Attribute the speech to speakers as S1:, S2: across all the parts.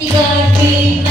S1: Tiga, tiga.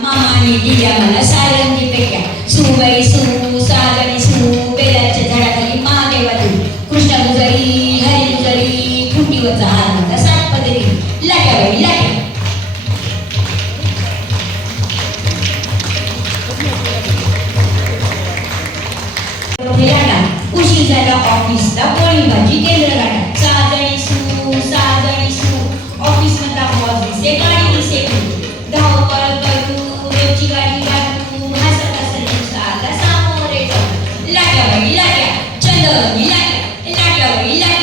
S1: Mamannya dia malah sayang di pegang. Subai subai. तुमचा हार घाला सात पद्धती लाट्या बाई लाट्या उशीर झाला ऑफिसला. पोळी भाजी केंद्र गाठा साजणी सू साजणी सू ऑफिस मधला बॉस दिसे गाडी दिसे धावपळ करू रोजची गाडी काढू हसत हसत दिवसाला सामोरे जाऊ. लाट्या बाई लाट्या चंदवणी लाट्या लाट्या बाई लाट्या